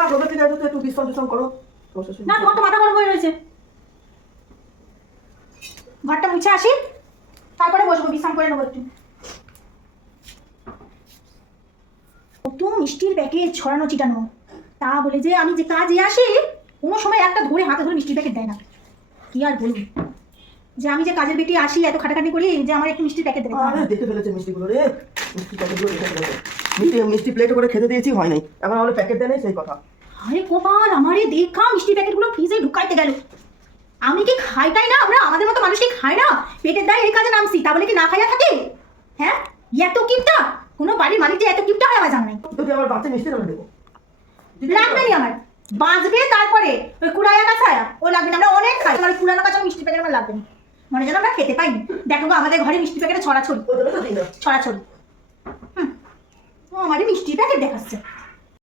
থাক ওদের থেকে একটু একটু বিশ্রাম টিশ্রাম করো। না তোমার তো মাথা গরম হয়ে রয়েছে। ঘরটা মুছে আসি তারপরে বসবো বিশ্রাম করে নেব একটু। কত মিষ্টির প্যাকেট ছড়ানো চিটানো তা বলে যে আমি যে কাজে আসি কোনো সময় একটা ধরে হাতে ধরে মিষ্টির প্যাকেট দেয় না। কি আর বলব? যে আমি যে কাজের বেটি আসি এত খাটাখাটি করি যে আমার একটু মিষ্টির প্যাকেট দেবে। আরে দেখে ফেলেছে মিষ্টিগুলো রে। মিষ্টি প্যাকেটগুলো দেখে ফেলেছে। মিষ্টি মিষ্টি প্লেটে করে খেতে দিয়েছি হয় নাই। এখন আমাদের প্যাকেট দেয় নাই সেই কথা। আরে গোপাল আমারে দেখা মিষ্টি প্যাকেটগুলো ফ্রিজে ঢুকাইতে গেল। আমি কি খাইটাই না? আমরা আমাদের মতো মানুষ কি খায় না? পেটের দায় এই কাজে নামছি তা বলে কি না খাইয়া থাকে? হ্যাঁ? এত কিপটা? কোনো বাড়ির মালিক যে এত কিপটা হয় আমার জানা নাই। যদি আমার বাচ্চা মিষ্টি না দেবো? লাগবে নি আমার। বাঁচবে তারপরে ওই কুড়াইয়া কাছায়া ও লাগবে না আমরা অনেক খাই। আমার পুরানো কাঁচা মিষ্টি প্যাকেট আমার লাগবে না। মনে যেন আমরা খেতে পাইনি। দেখো আমাদের ঘরে মিষ্টি প্যাকেটে ছড়াছড়ি। ছড়াছড়ি। হুম। ও আমারই মিষ্টি প্যাকেট দেখাচ্ছে।